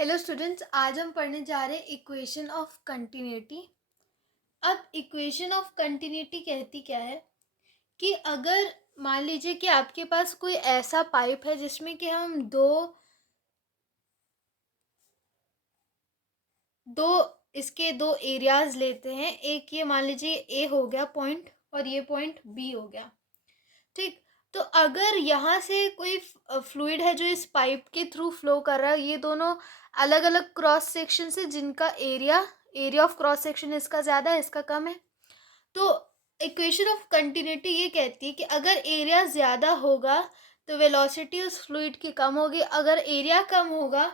Hello students, आज हम पढ़ने जा रहे हैं इक्वेशन ऑफ कंटिन्यूटी। अब इक्वेशन ऑफ कंटिन्यूटी कहती क्या है कि अगर मान लीजिए कि आपके पास कोई ऐसा पाइप है जिसमें कि हम दो एरियाज लेते हैं। एक ये मान लीजिए ए हो गया पॉइंट और ये पॉइंट बी हो गया, ठीक। तो अगर यहाँ से कोई फ्लूइड है जो इस पाइप के थ्रू फ्लो कर रहा है, ये दोनों अलग अलग क्रॉस सेक्शन से जिनका एरिया ऑफ क्रॉस सेक्शन इसका ज़्यादा है, इसका कम है। तो इक्वेशन ऑफ कंटिन्यूटी ये कहती है कि अगर एरिया ज़्यादा होगा तो वेलोसिटी उस फ्लूइड की कम होगी, अगर एरिया कम होगा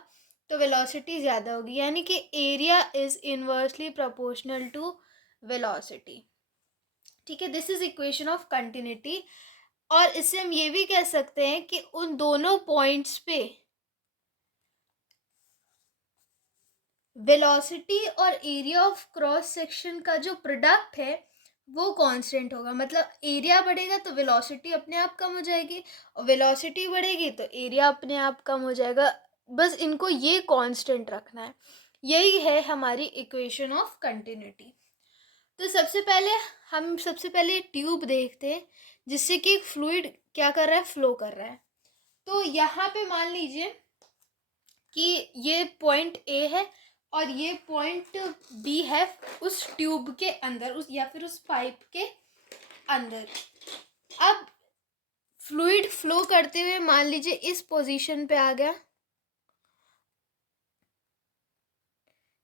तो वेलोसिटी ज़्यादा होगी, यानी कि area is inversely proportional to velocity. ठीक है, this is equation of continuity. और इससे हम ये भी कह सकते हैं कि उन दोनों पॉइंट्स पे वेलोसिटी और एरिया ऑफ क्रॉस सेक्शन का जो प्रोडक्ट है वो कांस्टेंट होगा। मतलब एरिया बढ़ेगा तो वेलोसिटी अपने आप कम हो जाएगी, और वेलोसिटी बढ़ेगी तो एरिया अपने आप कम हो जाएगा। बस इनको ये कांस्टेंट रखना है। यही है हमारी इक्वेशन ऑफ कंटिन्यूटी। तो सबसे पहले ट्यूब देखते हैं जिससे कि एक फ्लूइड क्या कर रहा है, फ्लो कर रहा है। तो यहाँ पे मान लीजिए कि ये पॉइंट ए है और ये पॉइंट बी है उस ट्यूब के अंदर, उस या फिर उस पाइप के अंदर। अब फ्लूइड फ्लो करते हुए मान लीजिए इस पोजीशन पे आ गया,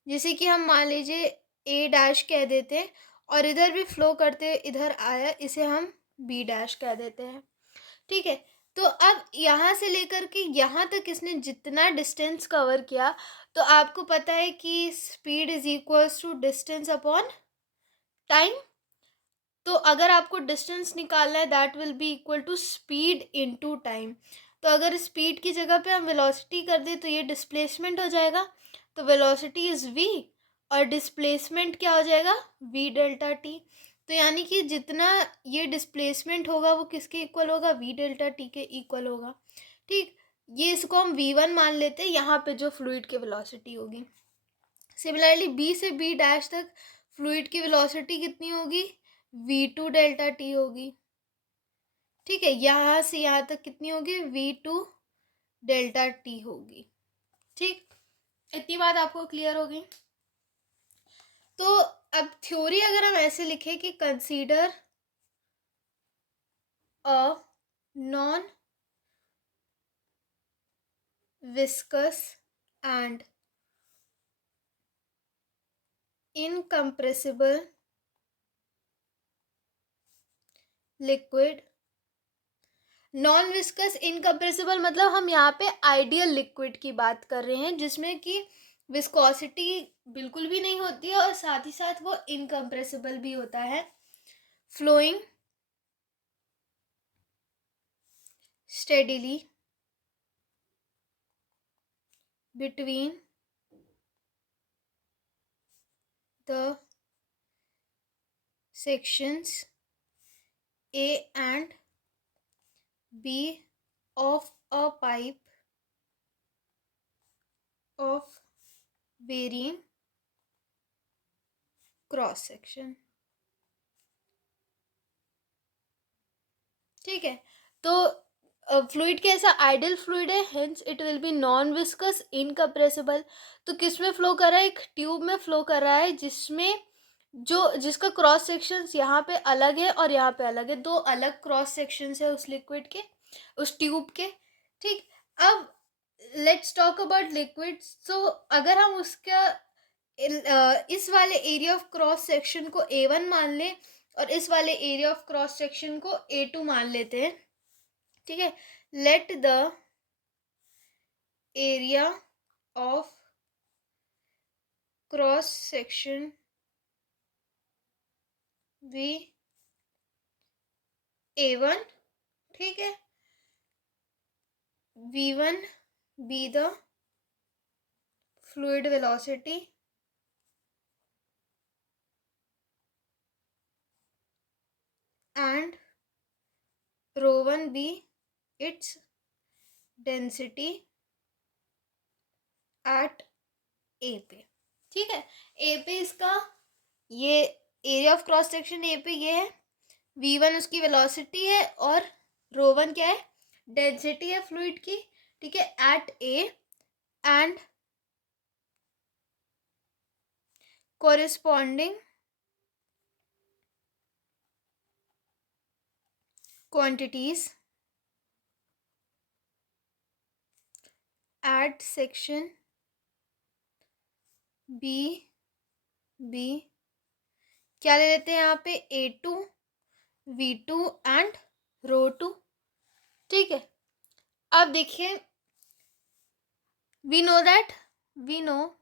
जैसे कि हम मान लीजिए ए डैश कह देते हैं, और इधर भी फ्लो करते हुए इधर आया, इसे हम बी डैश कह देते हैं। ठीक है, तो अब यहाँ से लेकर के यहाँ तक इसने जितना डिस्टेंस कवर किया, तो आपको पता है कि speed is equals to distance upon time. तो अगर आपको डिस्टेंस निकालना है that will be equal to speed into time. तो अगर स्पीड की जगह पे हम वेलोसिटी कर दें तो ये डिस्प्लेसमेंट हो जाएगा। तो वेलोसिटी इज़ v और डिस्प्लेसमेंट क्या हो जाएगा, v डेल्टा टी। तो यानी कि जितना ये डिस्प्लेसमेंट होगा वो किसके इक्वल होगा, v डेल्टा टी के इक्वल होगा। ठीक, ये इसको हम v1 मान लेते हैं, यहाँ पे जो फ्लूइड की वेलोसिटी होगी। सिमिलरली b से b डैश तक फ्लूइड की वेलोसिटी कितनी होगी, v2 डेल्टा टी होगी। ठीक है, यहाँ से यहाँ तक कितनी होगी, v2 डेल्टा टी होगी। ठीक, इतनी बात आपको क्लियर होगी। तो अब थ्योरी अगर हम ऐसे लिखें कि consider a non viscous and incompressible liquid. Non viscous incompressible मतलब हम यहाँ पे आइडियल लिक्विड की बात कर रहे हैं जिसमें कि विस्कोसिटी बिल्कुल भी नहीं होती है और साथ ही साथ वो इनकम्प्रेसिबल भी होता है। Flowing steadily between the sections A and B of a pipe of varying cross section। ठीक है, तो फ्लूइड कैसा आइडियल फ्लूइड है, hence it will be non viscous incompressible. तो किस में फ्लो कर रहा है, एक ट्यूब में फ्लो कर रहा है जिसमें जिसका क्रॉस सेक्शंस यहाँ पे अलग है और यहाँ पे अलग है, दो अलग क्रॉस सेक्शंस है उस लिक्विड के, उस ट्यूब के। ठीक, अब लेट्स टॉक अबाउट लिक्विड। सो अगर हम उसका इस वाले एरिया ऑफ क्रॉस सेक्शन को A1 मान लें और इस वाले एरिया ऑफ क्रॉस सेक्शन को A2 मान लेते हैं। ठीक है, let the area of cross section be A1। ठीक है, V1 be the fluid velocity and ρ1 be its density at ए पे, ठीक है। ए पे इसका ये area of cross section A पे ये है, v1 उसकी वेलोसिटी है और ρ1 क्या है, डेंसिटी है फ्लूइड की, ठीक है, at A and corresponding quantities at section B क्या ले लेते हैं यहाँ पे, A2 V2 एंड ρ2, ठीक है। अब देखिए वी नो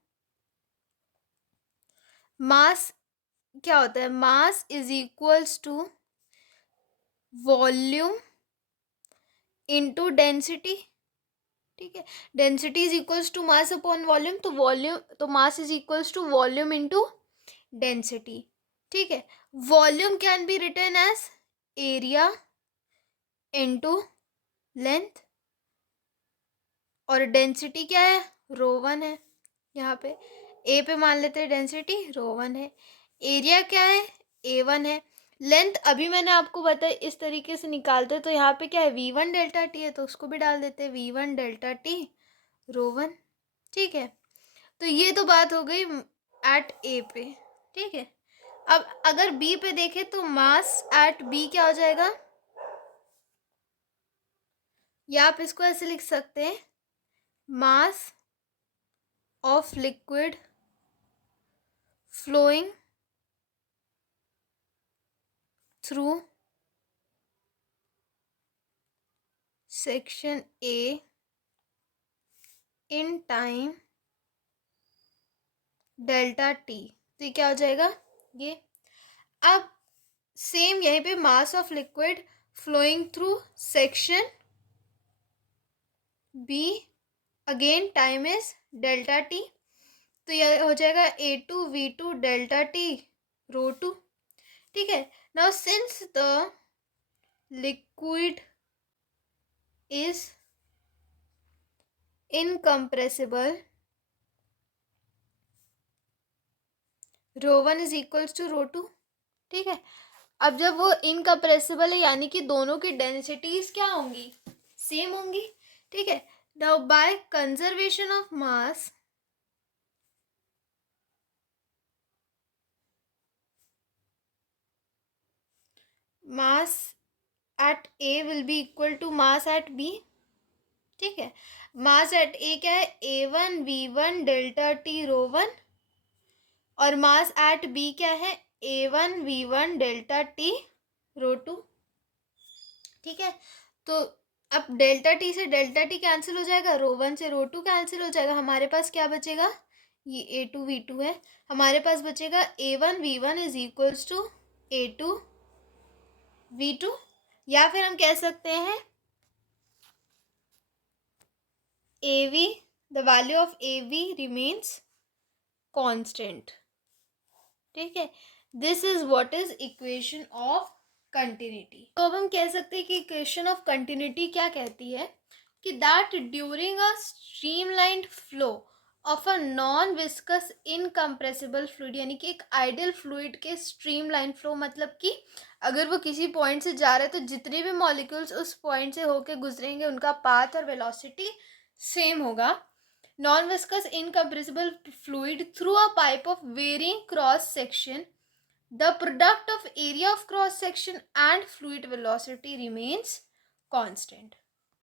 मास क्या होता है, mass is equals to volume into density, ठीक है। Density is equals to mass upon volume, तो mass is equals to volume into density, ठीक है। Volume can be written as area into length और density क्या है, ρ1 है। यहाँ पे ए पे मान लेते हैं डेंसिटी ρ1 है, एरिया क्या है, A1 है, लेंथ अभी मैंने आपको बताया इस तरीके से निकालते, तो यहाँ पे क्या है, v1 डेल्टा टी है, तो उसको भी डाल देते हैं v1 डेल्टा टी ρ1, ठीक है। तो ये तो बात हो गई एट ए पे, ठीक है। अब अगर बी पे देखें तो मास एट बी क्या हो जाएगा, या आप इसको ऐसे लिख सकते हैं, मास of liquid flowing through section A in time delta T, तो ये क्या हो जाएगा ये। अब सेम यहीं पे mass of liquid flowing through section B, again time is delta T, तो यह हो जाएगा A2V2 डेल्टा टी ρ2, ठीक है। Now since the liquid is incompressible ρ1 is equals to ρ2, ठीक है। अब जब वो इनकम्प्रेसिबल है यानी कि दोनों की डेंसिटीज क्या होंगी, सेम होंगी, ठीक है। Now by conservation of mass at A will be equal to mass at B, ठीक है। मास एट ए क्या है, A1V1 डेल्टा टी ρ1, और मास एट बी क्या है, A1V1 डेल्टा टी ρ2, ठीक है। तो अब डेल्टा टी से डेल्टा टी कैंसिल हो जाएगा, ρ1 से ρ2 कैंसिल हो जाएगा, हमारे पास क्या बचेगा, ये A2V2 है, हमारे पास बचेगा A1V1 is equals to A2V2, या फिर हम कह सकते हैं AV, the value of AV remains constant, ठीक है। This is what is equation of continuity. तो अब हम कह सकते हैं कि इक्वेशन ऑफ कंटिन्यूटी क्या कहती है कि that during a streamlined flow of a non viscous incompressible fluid, यानी कि एक आइडियल फ्लूइड के स्ट्रीमलाइन फ्लो, मतलब कि अगर वो किसी पॉइंट से जा रहा है तो जितने भी मॉलिक्यूल्स उस पॉइंट से होकर गुजरेंगे उनका पाथ और वेलोसिटी सेम होगा। Non viscous incompressible fluid through a pipe of varying cross section, the product of area of cross section and fluid velocity remains constant,